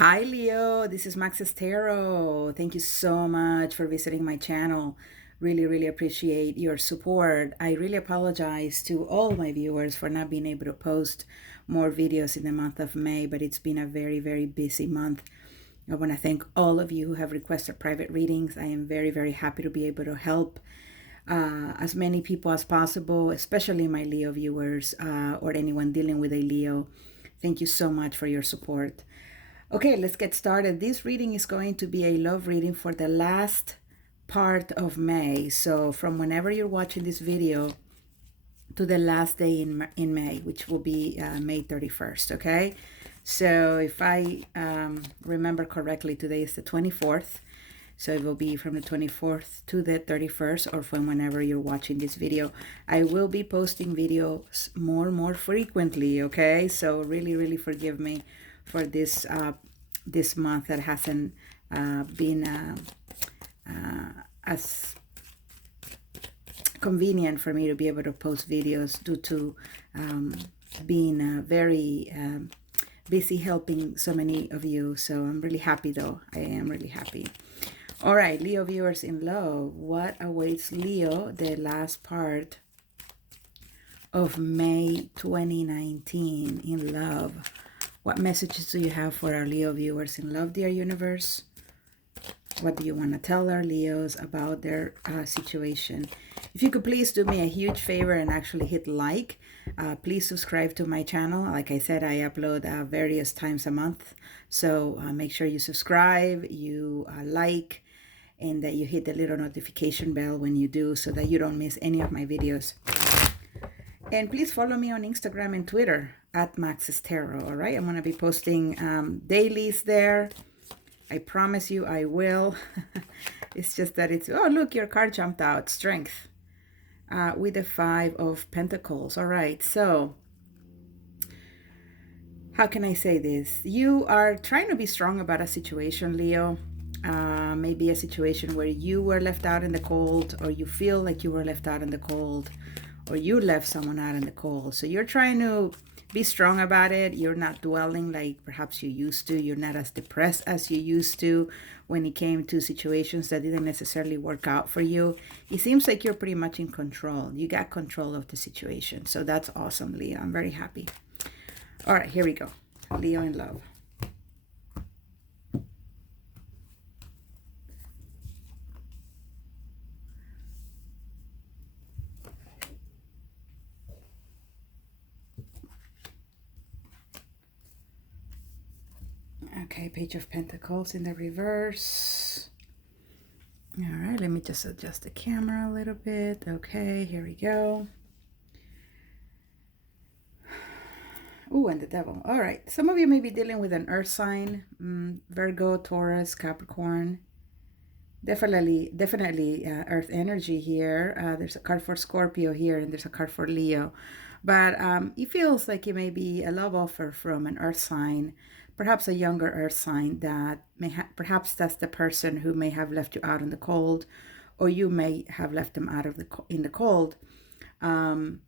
Hi Leo, this is Max's Tarot. Thank you so much for visiting my channel. Really appreciate your support. I really apologize to all my viewers for not being able to post more videos in the month of May, but it's been a very busy month. I want to thank all of you who have requested private readings. I am very happy to be able to help as many people as possible, especially my Leo viewers or anyone dealing with a Leo. Thank you so much for your support. Okay, let's get started. This reading is going to be a love reading for the last part of May. So from whenever you're watching this video to the last day in May, which will be May 31st, okay? So if I remember correctly, today is the 24th. So it will be from the 24th to the 31st, or from whenever you're watching this video. I will be posting videos more frequently, okay? So really forgive me for this this month that hasn't been as convenient for me to be able to post videos due to being very busy helping so many of you. So I'm really happy though. I am really happy. All right, Leo viewers in love, what awaits Leo the last part of May 2019 in love? What messages do you have for our Leo viewers in love, dear universe? What do you want to tell our Leos about their situation? If you could please do me a huge favor and actually hit like. Please subscribe to my channel. Like I said, I upload various times a month. So make sure you subscribe, you like, and that you hit the little notification bell when you do so that you don't miss any of my videos. And please follow me on Instagram and Twitter at Max's Tarot, all right? I'm going to be posting dailies there. I promise you I will. It's just that it's, oh, look, your card jumped out, Strength, with the Five of Pentacles. All right, so how can I say this? You are trying to be strong about a situation, Leo. Maybe a situation where you were left out in the cold, or you feel like you were left out in the cold, or you left someone out in the cold. So you're trying to be strong about it. You're not dwelling like perhaps you used to. You're not as depressed as you used to when it came to situations that didn't necessarily work out for you. It seems like you're pretty much in control. You got control of the situation. So that's awesome, Leo. I'm very happy. All right, here we go. Leo in love. Okay, Page of Pentacles in the reverse. All right, let me just adjust the camera a little bit. Okay, here we go. Ooh, and the Devil. All right, some of you may be dealing with an earth sign, Virgo, Taurus, Capricorn. Definitely earth energy here. There's a card for Scorpio here, and there's a card for Leo. But it feels like it may be a love offer from an earth sign, perhaps a younger earth sign that may perhaps that's the person who may have left you out in the cold, or you may have left them out of in the cold. And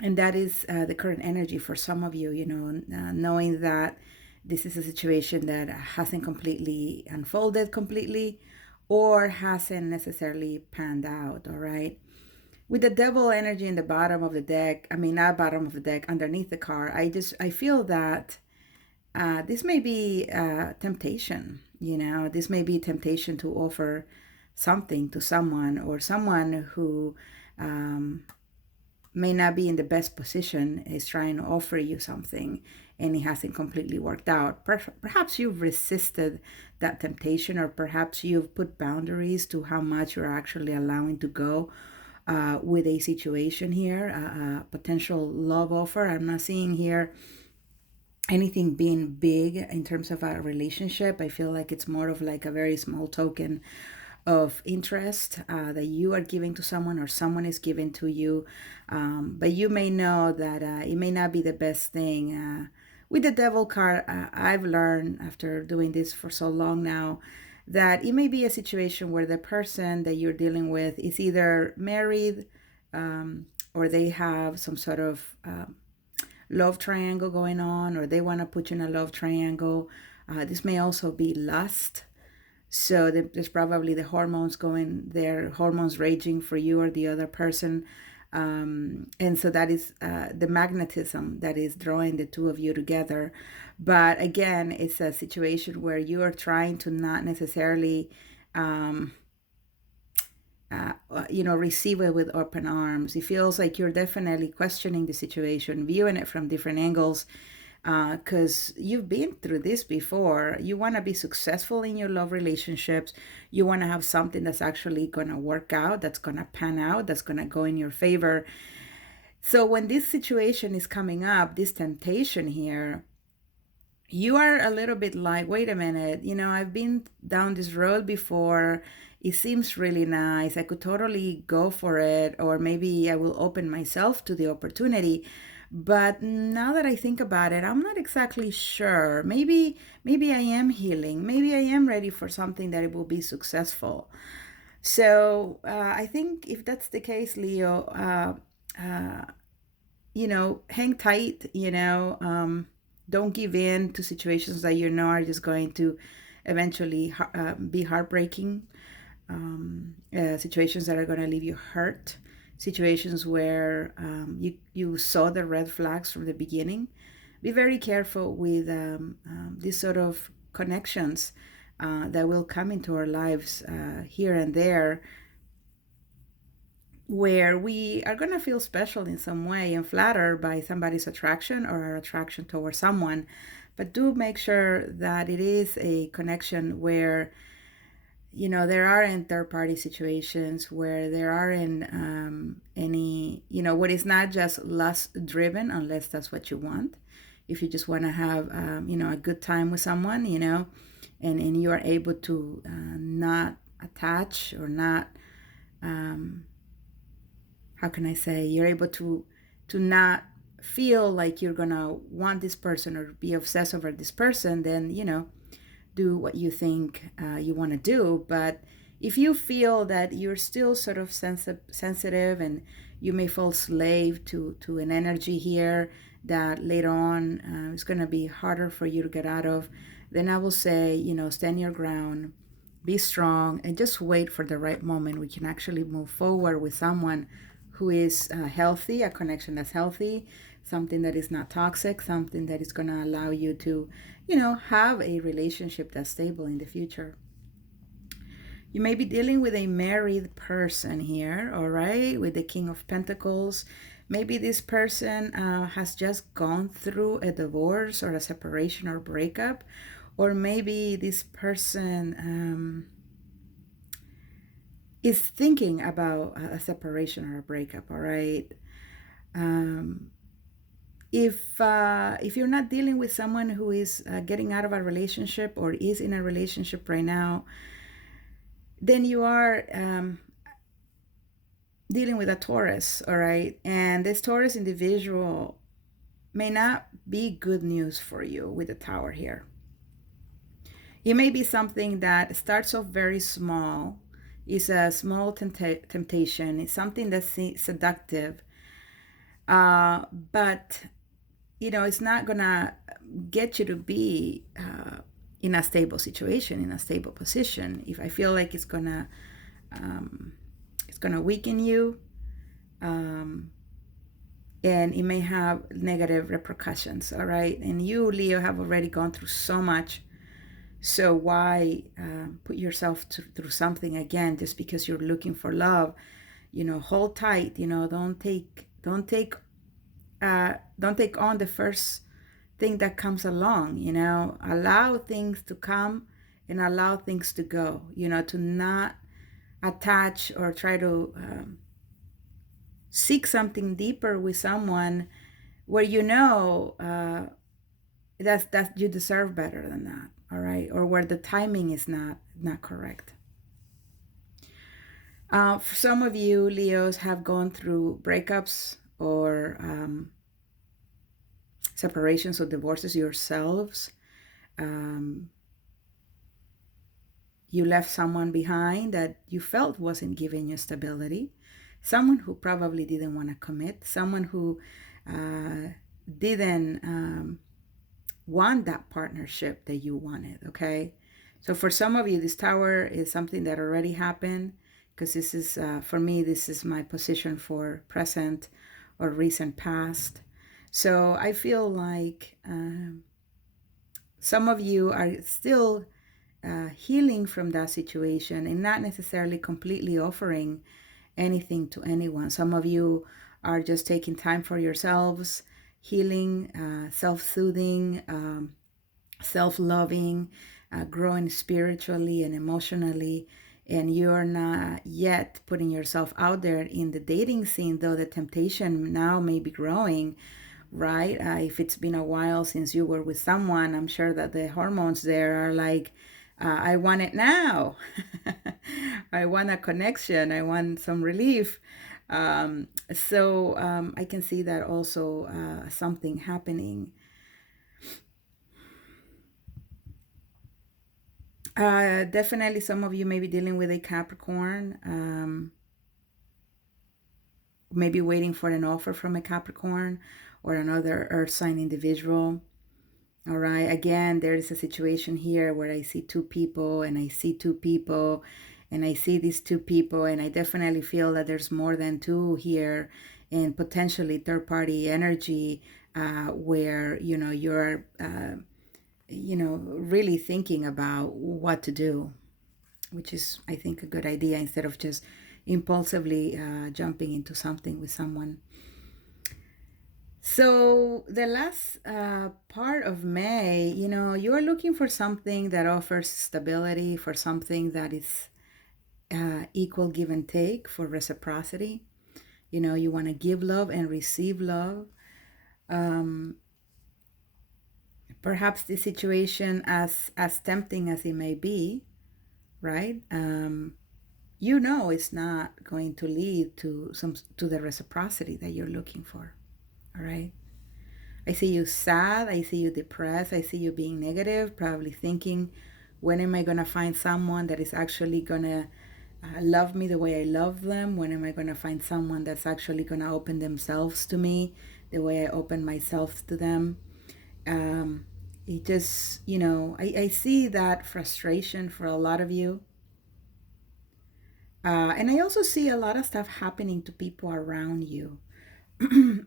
that is the current energy for some of you, you know, knowing that this is a situation that hasn't completely unfolded completely, or hasn't necessarily panned out, all right? With the Devil energy in the bottom of the deck, I mean, not bottom of the deck, underneath the card, I feel that this may be temptation, you know, this may be temptation to offer something to someone, or someone who may not be in the best position is trying to offer you something and it hasn't completely worked out. Perhaps you've resisted that temptation, or perhaps you've put boundaries to how much you're actually allowing to go with a situation here, a potential love offer. I'm not seeing here anything being big in terms of a relationship. I feel like it's more of like a very small token of interest that you are giving to someone, or someone is giving to you, but you may know that it may not be the best thing. With the Devil card, I've learned after doing this for so long now that it may be a situation where the person that you're dealing with is either married, or they have some sort of love triangle going on, or they want to put you in a love triangle. This may also be lust. So there's probably the hormones going there, hormones raging for you or the other person. And so that is the magnetism that is drawing the two of you together. But again, it's a situation where you are trying to not necessarily, receive it with open arms. It feels like you're definitely questioning the situation, viewing it from different angles, because you've been through this before. You want to be successful in your love relationships. You want to have something that's actually going to work out, that's going to pan out, that's going to go in your favor. So when this situation is coming up, this temptation here, you are a little bit like, wait a minute, I've been down this road before. It seems really nice. I could totally go for it, or maybe I will open myself to the opportunity. But now that I think about it, I'm not exactly sure. Maybe I am healing. Maybe I am ready for something that it will be successful. So I think if that's the case, Leo, hang tight, don't give in to situations that you know are just going to eventually be heartbreaking, situations that are going to leave you hurt, situations where you saw the red flags from the beginning. Be very careful with these sort of connections that will come into our lives here and there, where we are going to feel special in some way and flattered by somebody's attraction or our attraction towards someone. But do make sure that it is a connection where, there aren't third party situations, where there aren't any, where it's not just lust driven, unless that's what you want. If you just want to have, a good time with someone, and you are able to not attach or not, how can I say, you're able to not feel like you're gonna want this person or be obsessed over this person, then do what you think you want to do. But if you feel that you're still sort of sensitive, and you may fall slave to an energy here that later on is going to be harder for you to get out of, then I will say, stand your ground, be strong, and just wait for the right moment. We can actually move forward with someone who is healthy, a connection that's healthy, something that is not toxic, something that is going to allow you to, have a relationship that's stable in the future. You may be dealing with a married person here, all right, with the King of Pentacles. Maybe this person has just gone through a divorce or a separation or breakup, or maybe this person is thinking about a separation or a breakup, all right? If you're not dealing with someone who is getting out of a relationship or is in a relationship right now, then you are dealing with a Taurus, all right? And this Taurus individual may not be good news for you with the Tower here. It may be something that starts off very small, is a small temptation, it's something that's seductive, but it's not gonna get you to be in a stable situation, in a stable position. If I feel like it's gonna weaken you, and it may have negative repercussions, all right? And you, Leo, have already gone through so much. So why put yourself through something again just because you're looking for love? Hold tight. Don't take on the first thing that comes along. Allow things to come and allow things to go. To not attach or try to seek something deeper with someone where that you deserve better than that. All right, or where the timing is not correct. For some of you, Leos, have gone through breakups or separations or divorces yourselves. You left someone behind that you felt wasn't giving you stability, someone who probably didn't want to commit, someone who didn't want that partnership that you wanted, okay? So for some of you, this tower is something that already happened, because this is, for me, this is my position for present or recent past. So I feel like some of you are still healing from that situation and not necessarily completely offering anything to anyone. Some of you are just taking time for yourselves, healing, self-soothing, self-loving, growing spiritually and emotionally, and you're not yet putting yourself out there in the dating scene, though the temptation now may be growing, right? If it's been a while since you were with someone, I'm sure that the hormones there are like, I want it now. I want a connection. I want some relief. So I can see that also something happening. Definitely some of you may be dealing with a Capricorn, maybe waiting for an offer from a Capricorn or another earth sign individual. All right, again, there is a situation here where I see two people and I see two people and I see these two people, and I definitely feel that there's more than two here, and potentially third party energy, where you're really thinking about what to do, which is, I think, a good idea, instead of just impulsively jumping into something with someone. So the last part of May, you are looking for something that offers stability, for something that is equal give and take, for reciprocity. You want to give love and receive love. Perhaps the situation, as tempting as it may be, right? It's not going to lead to the reciprocity that you're looking for. All right. I see you sad. I see you depressed. I see you being negative, probably thinking, when am I going to find someone that is actually going to love me the way I love them? When am I going to find someone that's actually going to open themselves to me the way I open myself to them? It just, I see that frustration for a lot of you. And I also see a lot of stuff happening to people around you.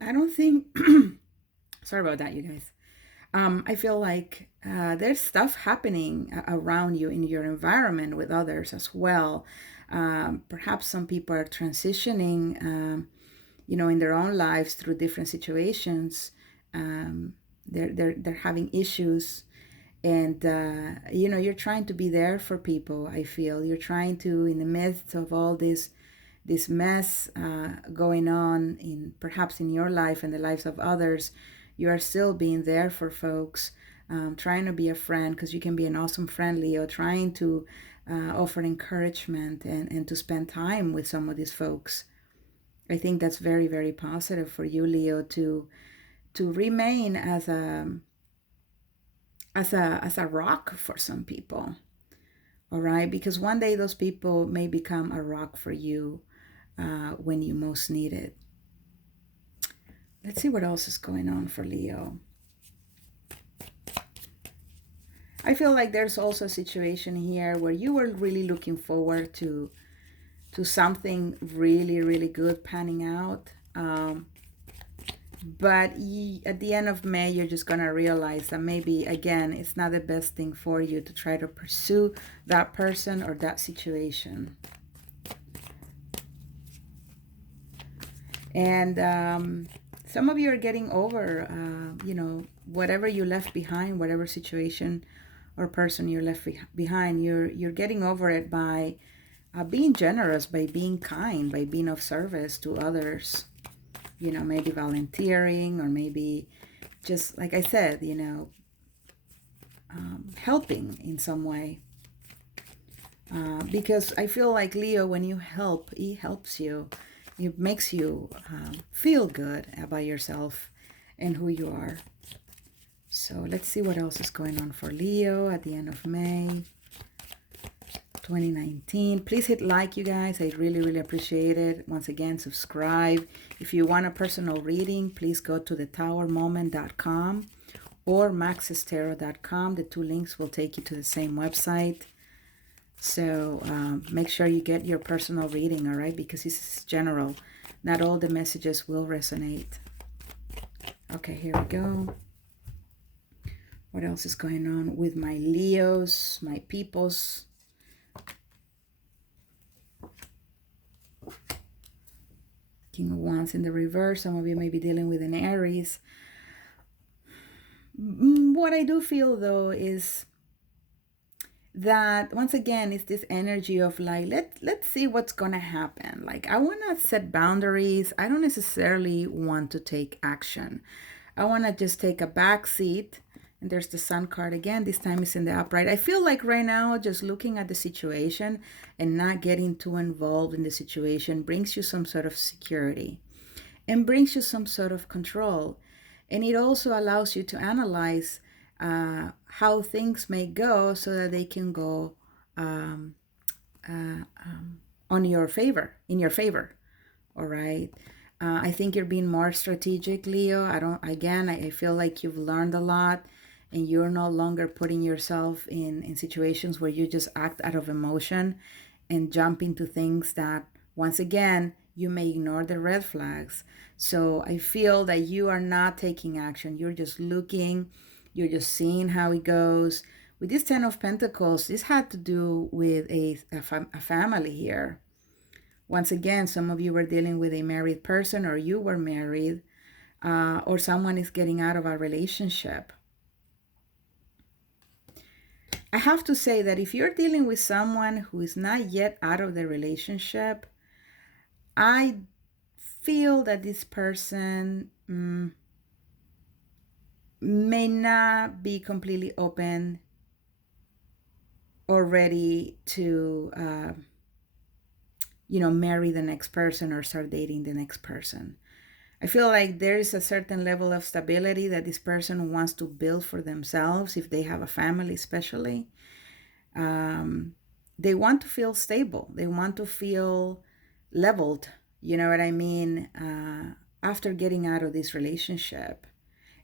I don't think, sorry about that, you guys. I feel like there's stuff happening around you in your environment with others as well. Perhaps some people are transitioning, in their own lives through different situations. They're having issues, and you're trying to be there for people. I feel you're trying to, in the midst of all this mess going on, perhaps in your life and the lives of others, you are still being there for folks, trying to be a friend, because you can be an awesome friend, Leo, trying to offer encouragement and to spend time with some of these folks. I think that's very, very positive for you, Leo, to remain as a rock for some people. All right, because one day those people may become a rock for you when you most need it. Let's see what else is going on for Leo. I feel like there's also a situation here where you were really looking forward to something really, really good panning out. But at the end of May, you're just going to realize that maybe, again, it's not the best thing for you to try to pursue that person or that situation. And some of you are getting over, whatever you left behind, whatever situation or person you left behind, you're getting over it by being generous, by being kind, by being of service to others. Maybe volunteering, or maybe just, like I said, helping in some way. Because I feel like, Leo, when you help, it helps you. It makes you feel good about yourself and who you are. So let's see what else is going on for Leo at the end of May. 2019. Please hit like, you guys. I really, really appreciate it. Once again, subscribe. If you want a personal reading, please go to thetowermoment.com or maxestarot.com. The two links will take you to the same website. So make sure you get your personal reading, all right? Because this is general. Not all the messages will resonate. Okay, here we go. What else is going on with my Leos, my peoples? King of Wands in the reverse. Some of you may be dealing with an Aries. What I do feel, though, is that, once again, it's this energy of like, let's see what's going to happen. Like, I want to set boundaries. I don't necessarily want to take action. I want to just take a back seat. And there's the Sun card again. This time it's in the upright. I feel like right now, just looking at the situation and not getting too involved in the situation brings you some sort of security and brings you some sort of control. And it also allows you to analyze how things may go so that they can go on your favor, in your favor. All right. I think you're being more strategic, Leo. I feel like you've learned a lot. And you're no longer putting yourself in situations where you just act out of emotion and jump into things that, once again, you may ignore the red flags. So I feel that you are not taking action. You're just looking. You're just seeing how it goes. With this Ten of Pentacles, this had to do with a family here. Once again, some of you were dealing with a married person, or you were married, or someone is getting out of a relationship. I have to say that if you're dealing with someone who is not yet out of the relationship, I feel that this person may not be completely open or ready to, marry the next person or start dating the next person. I feel like there is a certain level of stability that this person wants to build for themselves, if they have a family especially. They want to feel stable. They want to feel leveled, you know what I mean, after getting out of this relationship.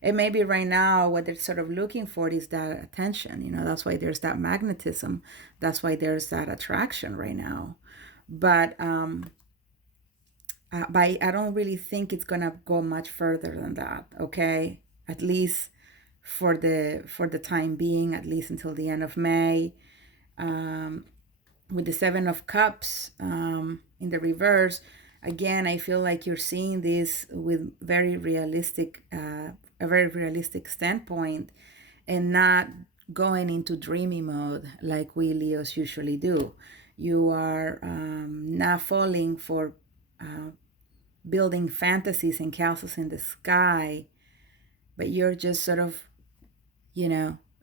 And maybe right now what they're sort of looking for is that attention. That's why there's that magnetism. That's why there's that attraction right now. But I don't really think it's gonna go much further than that. Okay, at least for the time being, at least until the end of May. With the Seven of Cups in the reverse, again, I feel like you're seeing this with a very realistic standpoint, and not going into dreamy mode like we Leos usually do. You are not falling for building fantasies and castles in the sky, but you're just sort of,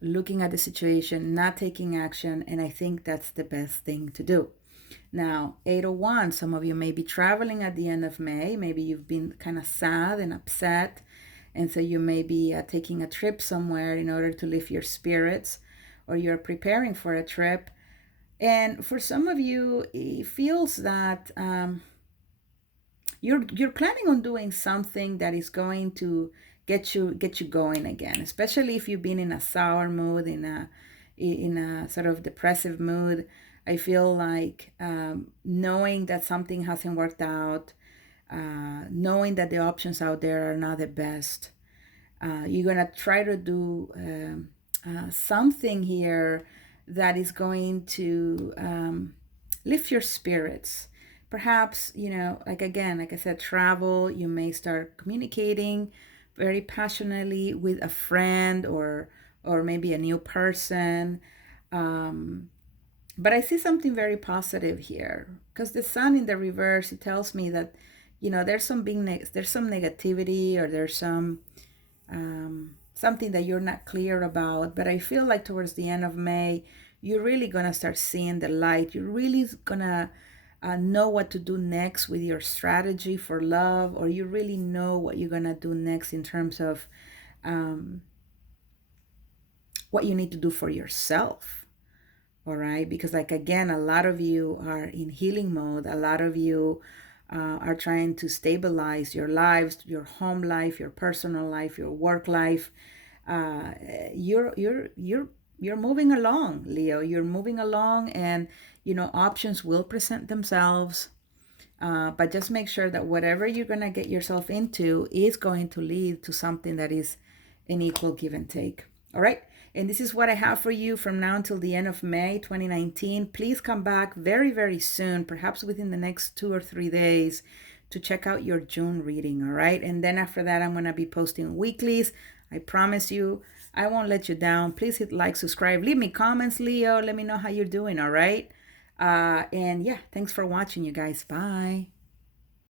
looking at the situation, not taking action, and I think that's the best thing to do. Now, 801, some of you may be traveling at the end of May. Maybe you've been kind of sad and upset, and so you may be taking a trip somewhere in order to lift your spirits, or you're preparing for a trip. And for some of you, it feels that you're planning on doing something that is going to get you going again, especially if you've been in a sour mood, in a sort of depressive mood. I feel like knowing that something hasn't worked out, knowing that the options out there are not the best, you're gonna try to do something here that is going to lift your spirits. Perhaps, like I said, travel. You may start communicating very passionately with a friend or maybe a new person. But I see something very positive here, because the Sun in the reverse, it tells me that, there's some negativity, or there's some something that you're not clear about. But I feel like towards the end of May, you're really gonna start seeing the light. You're really gonna know what to do next with your strategy for love, or you really know what you're gonna do next in terms of what you need to do for yourself. all right? Because, like, again, a lot of you are in healing mode. A lot of you are trying to stabilize your lives, your home life, your personal life, your work life. uh, you're moving along, Leo. You're moving along, and options will present themselves. But just make sure that whatever you're gonna get yourself into is going to lead to something that is an equal give and take. All right. And this is what I have for you from now until the end of May 2019. Please come back very, very soon, perhaps within the next 2 or 3 days, to check out your June reading. All right. And then after that, I'm going to be posting weeklies. I promise you, I won't let you down. Please hit like, subscribe, leave me comments, Leo. Let me know how you're doing. All right. And yeah, thanks for watching, you guys. Bye.